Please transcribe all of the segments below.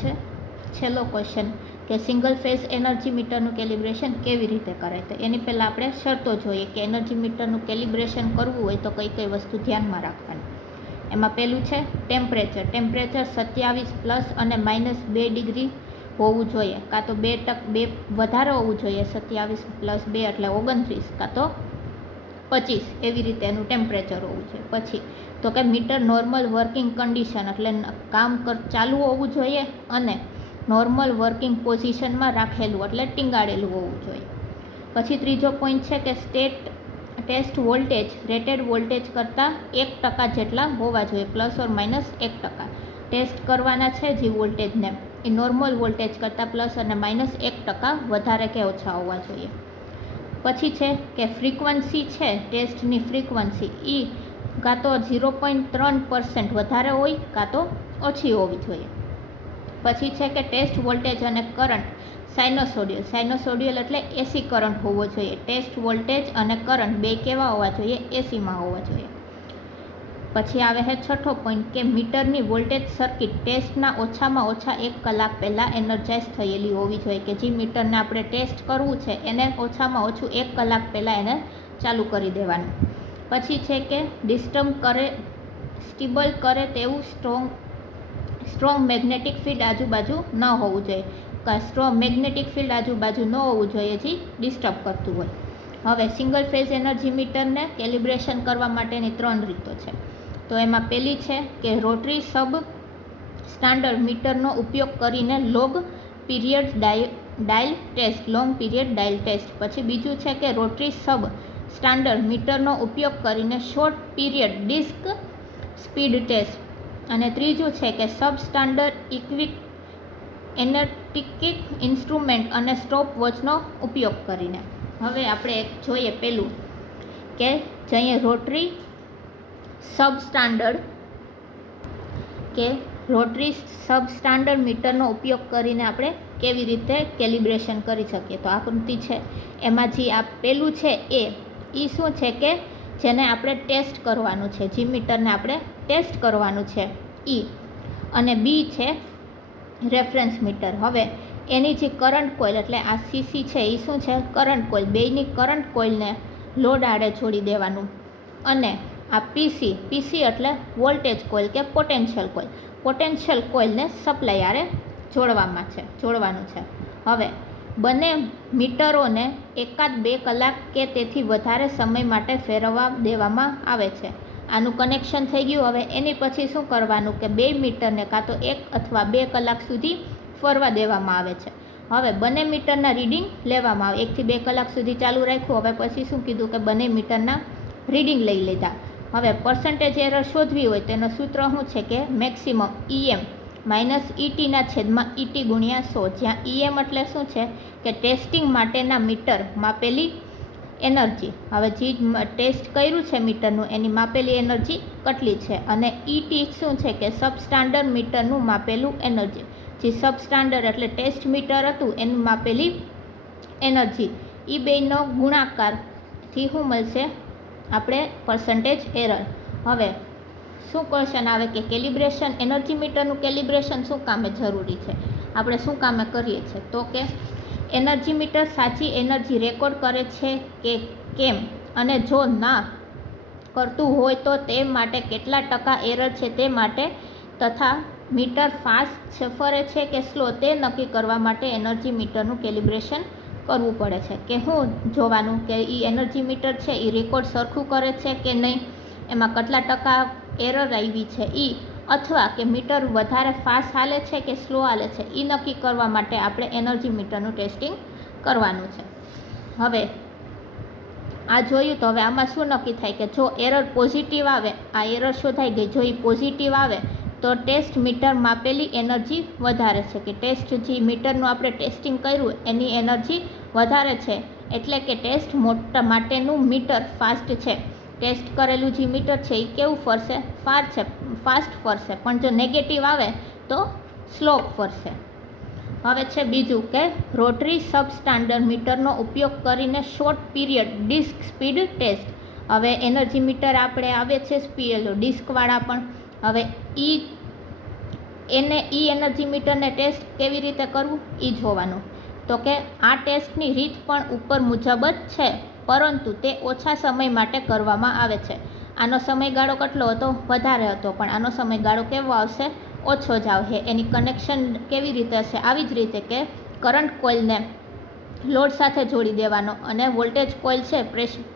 છે છેલ્લો ક્વેશ્ચન કે સિંગલ ફેઝ એનર્જી મીટરનું કેલિબ્રેશન કેવી રીતે કરાય. તો એની પહેલાં આપણે શરતો જોઈએ કે એનર્જી મીટરનું કેલિબ્રેશન કરવું હોય તો કઈ કઈ વસ્તુ ધ્યાનમાં રાખવાની. એમાં પહેલું છે ટેમ્પરેચર. ટેમ્પરેચર 27 અને -2 ડિગ્રી હોવું જોઈએ, કાં તો 2 વધારે હોવું જોઈએ. 27 + 2 એટલે 29, કાં તો 25, એવી રીતે એનું ટેમ્પરેચર હોવું જોઈએ. પછી તો કે મીટર નોર્મલ વર્કિંગ કન્ડિશન એટલે કામ ચાલુ હોવું જોઈએ અને નોર્મલ વર્કિંગ પોઝિશનમાં રાખેલું એટલે ટીંગાડેલું હોવું જોઈએ. પછી ત્રીજો પોઈન્ટ છે કે ટેસ્ટ વોલ્ટેજ રેટેડ વોલ્ટેજ કરતાં 1% જેટલા હોવા જોઈએ, ±1%. ટેસ્ટ કરવાના છે જે વોલ્ટેજને એ નોર્મલ વોલ્ટેજ કરતાં ±1% વધારે કે ઓછા હોવા જોઈએ. પછી છે કે ફ્રીક્વન્સી છે, ટેસ્ટની ફ્રીક્વન્સી એ કાં તો 0.3% વધારે હોય કાં તો ઓછી હોવી જોઈએ. પછી છે કે ટેસ્ટ વોલ્ટેજ અને કરંટ સાઇનોસોડિયલ એટલે એસી કરંટ હોવો જોઈએ. ટેસ્ટ વોલ્ટેજ અને કરંટ બે કેવા હોવા જોઈએ? એસીમાં હોવા જોઈએ. પછી આવે છે છઠ્ઠો પોઈન્ટ કે મીટરની વોલ્ટેજ સર્કિટ ટેસ્ટના ઓછામાં ઓછા 1 કલાક પહેલાં એનર્જાઇઝ થયેલી હોવી જોઈએ, કે જે મીટરને આપણે ટેસ્ટ કરવું છે એને ઓછામાં ઓછું 1 કલાક પહેલાં એને ચાલુ કરી દેવાનું. પછી છે કે સ્ટેબલ કરે તેવું સ્ટ્રોંગ મેગ્નેટિક ફિલ્ડ આજુબાજુ ન હોવું જોઈએ. સ્ટ્રોંગ મેગ્નેટિક ફિલ્ડ આજુબાજુ ન હોવું જોઈએ જે ડિસ્ટર્બ કરતું હોય. હવે સિંગલ ફેઝ એનર્જી મીટરને કેલિબ્રેશન કરવા માટેની 3 રીતો છે. તો એમાં પહેલી છે કે રોટરી સબ સ્ટાન્ડર્ડ મીટરનો ઉપયોગ કરીને લોંગ પીરિયડ ડાયલ ટેસ્ટ. પછી બીજું છે કે રોટરી સબ સ્ટાન્ડર્ડ મીટરનો ઉપયોગ કરીને short period disc speed test. અને ત્રીજું છે કે સબ સ્ટાન્ડર્ડ એનર્ટિક ઇન્સ્ટ્રુમેન્ટ અને સ્ટોપ વોચનો ઉપયોગ કરીને. હવે આપણે જોઈએ પહેલું કે જઈએ રોટરી સબસ્ટાન્ડર્ડ મીટરનો ઉપયોગ કરીને આપણે કેવી રીતે કેલિબ્રેશન કરી શકીએ. તો આકૃતિ છે એમાં જે આ પહેલું છે એ શું છે કે જેને આપણે ટેસ્ટ કરવાનું છે, જે મીટરને આપણે ટેસ્ટ કરવાનું છે એ. અને બી છે રેફરન્સ મીટર. હવે એની જે કરંટ કોઇલ એટલે આ સીસી છે એ શું છે? Current coil. બેયની કરંટ કોઇલને લોડ આડે છોડી દેવાનું. અને આ પીસી એટલે વોલ્ટેજ કોઇલ કે પોટેન્શિયલ કોઇલને સપ્લાય આરે જોડવાનું છે. હવે બંને મીટરોને 1-2 કલાક કે તેથી વધારે સમય માટે ફેરવવા દેવામાં આવે છે. આનું કનેક્શન થઈ ગયું. હવે એની પછી શું કરવાનું કે બે મીટરને કાં તો 1 અથવા 2 કલાક સુધી ફરવા દેવામાં આવે છે. હવે બંને મીટરના રીડિંગ લેવામાં આવે. 1 થી 2 કલાક સુધી ચાલુ રાખ્યું. હવે પછી શું કીધું કે બંને મીટરના રીડિંગ લઈ લીધા. હવે પર્સન્ટેજ એરર શોધવી હોય તેનું સૂત્ર શું છે કે મેક્સિમમ EM -ET/ET × 100, જ્યાં EM એટલે શું છે કે ટેસ્ટિંગ માટેના મીટર માપેલી એનર્જી. હવે જે ટેસ્ટ કર્યું છે મીટરનું એની માપેલી એનર્જી કેટલી છે. અને ET શું છે કે સબસ્ટાન્ડર્ડ મીટરનું માપેલું એનર્જી. જે સબસ્ટાન્ડર્ડ એટલે ટેસ્ટ મીટર હતું એનું માપેલી એનર્જી. એ બેનો ગુણાકારથી શું મળશે આપણે પર્સન્ટેજ એરર. હવે શું ક્વેશ્ચન આવે કે એનર્જી મીટરનું કેલિબ્રેશન શું કામે જરૂરી છે, આપણે શું કામે કરીએ છીએ. તો કે એનર્જી મીટર સાચી એનર્જી રેકોર્ડ કરે છે કે કેમ, અને જો ના કરતું હોય તો તે માટે કેટલા ટકા એરર છે તે માટે, તથા મીટર ફાસ્ટ ફરે છે કે સ્લો તે નક્કી કરવા માટે એનર્જી મીટરનું કેલિબ્રેશન કરવું પડે છે. કે શું જોવાનું કે એ એનર્જી મીટર છે એ રેકોર્ડ સરખું કરે છે કે નહીં, એમાં કેટલા ટકા એરર આવી છે એ, અથવા કે મીટર વધારે ફાસ્ટ હાલે છે કે સ્લો હાલે છે એ નક્કી કરવા માટે આપણે એનર્જી મીટરનું ટેસ્ટિંગ કરવાનું છે. હવે આ જોયું તો હવે આમાં શું નક્કી થાય કે જો એરર પોઝિટિવ આવે, આ એરર શોધાઈ ગઈ, જો એ પોઝિટિવ આવે તો ટેસ્ટ મીટર માપેલી એનર્જી વધારે છે, કે ટેસ્ટ જે મીટરનું આપણે ટેસ્ટિંગ કર્યું એની એનર્જી વધારે છે, એટલે કે ટેસ્ટ માટેનું મીટર ફાસ્ટ છે. ટેસ્ટ કરેલું જે મીટર છે એ કેવું ફરશે? ફાસ્ટ ફરશે. પણ જો નેગેટિવ આવે તો સ્લો ફરશે. હવે છે બીજું કે રોટરી સબસ્ટાન્ડર્ડ મીટરનો ઉપયોગ કરીને short period disc speed test. હવે એનર્જી મીટર આપણે આવે છે ડિસ્કવાળા પણ. હવે એને એનર્જી મીટરને ટેસ્ટ કેવી રીતે કરવું એ જોવાનું. તો કે આ ટેસ્ટની રીત પણ ઉપર મુજબ જ છે, પરંતુ તે ઓછા સમય માટે કરવામાં આવે છે. આનો સમયગાળો કેટલો હતો? વધારે હતો, પણ આનો સમયગાળો કેવો આવશે? ઓછો જ આવશે. એની કનેક્શન કેવી રીતે હશે? આવી જ રીતે કે કરંટ કોઇલને લોડ સાથે જોડી દેવાનો અને વોલ્ટેજ કોઇલ છે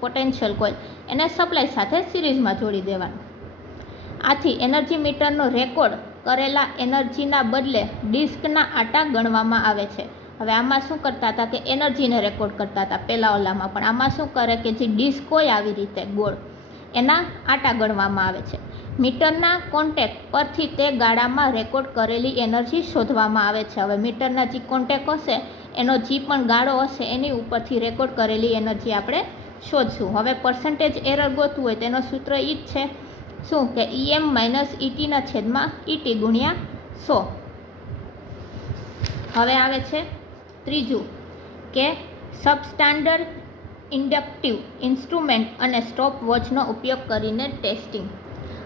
પોટેન્શિયલ કોઇલ એને સપ્લાય સાથે સિરીઝમાં જોડી દેવાનો. આથી એનર્જી મીટરનો રેકોર્ડ કરેલા એનર્જીના બદલે ડિસ્કના આટા ગણવામાં આવે છે. હવે આમાં શું કરતા હતા કે એનર્જીને રેકોર્ડ કરતા હતા પહેલાં ઓલામાં, પણ આમાં શું કરે કે જે ડિસ્ક હોય આવી રીતે ગોળ એના આટા ગણવામાં આવે છે. મીટરના કોન્ટેક્ટ પરથી તે ગાળામાં રેકોર્ડ કરેલી એનર્જી શોધવામાં આવે છે. હવે મીટરના જે કોન્ટેક્ટ હશે એનો જે પણ ગાળો હશે એની ઉપરથી રેકોર્ડ કરેલી એનર્જી આપણે શોધશું. હવે પર્સન્ટેજ એરર ગોતવું હોય તેનો સૂત્ર એ જ છે, શું કે EM - ET/ET ગુણ્યા 100. હવે આવે છે ત્રીજું કે સબસ્ટાન્ડર્ડ ઇન્ડક્ટિવ ઇન્સ્ટ્રુમેન્ટ અને સ્ટોપ વોચનો ઉપયોગ કરીને ટેસ્ટિંગ.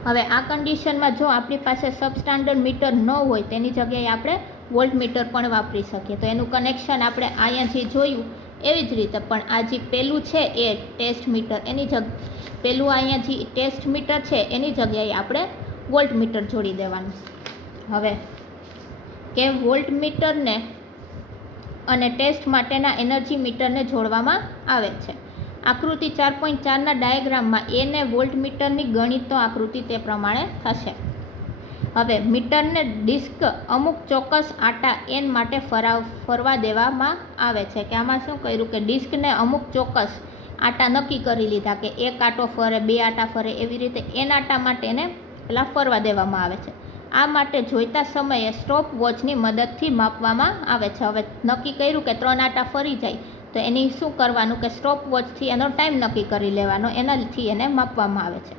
હવે આ કન્ડિશનમાં જો આપણી પાસે સબસ્ટાન્ડર્ડ મીટર ન હોય તેની જગ્યાએ આપણે વોલ્ટ મીટર પણ વાપરી શકીએ. તો એનું કનેક્શન આપણે અહીંયા જે જોયું એવી જ રીતે, પણ આ જે પેલું છે એ ટેસ્ટ મીટર એની પેલું અહીંયા જે ટેસ્ટ મીટર છે એની જગ્યાએ આપણે વોલ્ટ મીટર જોડી દેવાનું. હવે કે વોલ્ટ મીટરને અને ટેસ્ટ માટેના એનર્જી મીટરને જોડવામાં આવે છે. આકૃતિ 4.4ના ડાયાગ્રામમાં એને વોલ્ટ મીટરની ગણિતનો આકૃતિ તે પ્રમાણે થશે. હવે મીટરને ડિસ્ક અમુક ચોક્કસ આટા એન માટે ફરવા દેવામાં આવે છે. કે આમાં શું કર્યું કે ડિસ્કને અમુક ચોક્કસ આટા નક્કી કરી લીધા કે એક આટો ફરે, 2 આટા ફરે, એવી રીતે એન આટા માટે એને પેલા ફરવા દેવામાં આવે છે. આ માટે જોઈતા સમયે સ્ટોપ વોચની મદદથી માપવામાં આવે છે. હવે નક્કી કર્યું કે 3 આટા ફરી જાય તો એની શું કરવાનું કે સ્ટોપ વોચથી એનો ટાઈમ નક્કી કરી લેવાનો, એનાથી એને માપવામાં આવે છે.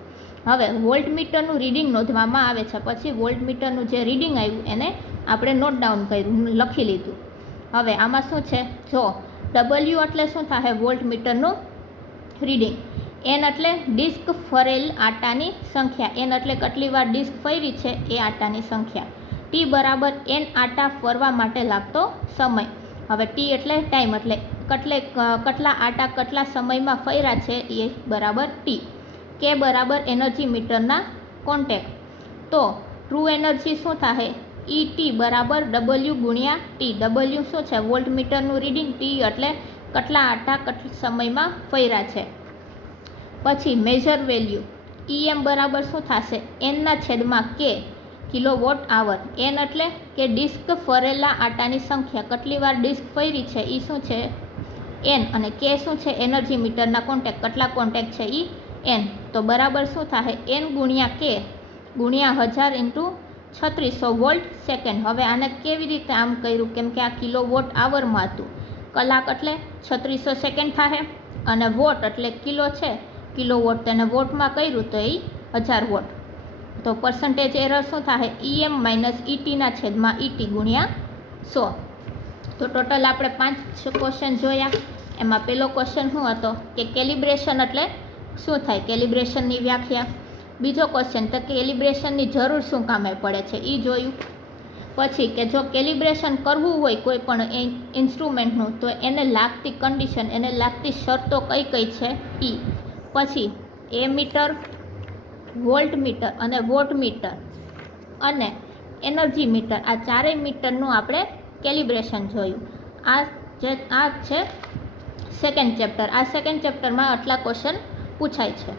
હવે વોલ્ટ મીટરનું રીડિંગ નોંધવામાં આવે છે. પછી વોલ્ટ મીટરનું જે રીડિંગ આવ્યું એને આપણે નોટ ડાઉન કર્યું, લખી લીધું. હવે આમાં શું છે, જો W એટલે શું થાય? વોલ્ટ મીટરનું રીડિંગ. N એટલે ડિસ્ક ફરેલ આટાની સંખ્યા. N એટલે કેટલી વાર ડિસ્ક ફરી છે એ આટાની સંખ્યા. T બરાબર N આટા ફરવા માટે લાગતો સમય. હવે T એટલે ટાઈમ, એટલે કેટલા આટા કેટલા સમયમાં ફર્યા છે એ બરાબર T. K બરાબર એનર્જી મીટરના કોન્ટેક્ટ. તો ટ્રુ એનર્જી શું થાય? ET બરાબર W ગુણ્યા T. W શું છે? વોલ્ટ મીટરનું રીડિંગ. T એટલે કેટલા આટા કેટલા સમયમાં ફર્યા છે. પછી મેજર વેલ્યુ EM બરાબર શું થશે? N/K kilowatt આવર. N એટલે કે ડિસ્ક ફરેલા આટાની સંખ્યા, કેટલી વાર ડિસ્ક ફરી છે એ શું છે? N. અને K શું છે? એનર્જી મીટરના કોન્ટેક્ટ, કેટલા કોન્ટેક્ટ છે એ N. તો બરાબર શું થાય? N ગુણ્યા K ગુણ્યા 1000 × 3600 વોલ્ટ સેકન્ડ. હવે આને કેવી રીતે આમ કર્યું? કેમ કે આ કિલોવોટ આવરમાં હતું. કલાક એટલે 3600 સેકન્ડ થાય, અને વોટ એટલે કિલો છે, કિલોવોટ તેને વોટમાં કર્યું તો એ 1000 વોટ. તો પર્સન્ટેજ એરર શું થાય? EM - ET/ET ગુણ્યા 100. તો ટોટલ આપણે 5 ક્વેશ્ચન જોયા. એમાં પહેલો ક્વેશ્ચન શું હતો કે કેલિબ્રેશન એટલે શું થાય? કેલિબ્રેશનની વ્યાખ્યા. બીજો ક્વેશ્ચન તો કેલિબ્રેશનની જરૂર શું કામે પડે છે એ જોયું. પછી કે જો કેલિબ્રેશન કરવું હોય કોઈ પણ ઇન્સ્ટ્રુમેન્ટનું તો એને લાગતી કન્ડિશન, એને લાગતી શરતો કઈ કઈ છે એ. પછી એ મીટર, વોલ્ટ મીટર અને વોટ મીટર અને એનર્જી મીટર, આ ચારેય મીટરનું આપણે કેલિબ્રેશન જોયું. આ છે સેકન્ડ ચેપ્ટર. આ સેકન્ડ ચેપ્ટરમાં આટલા ક્વેશ્ચન પૂછાય છે.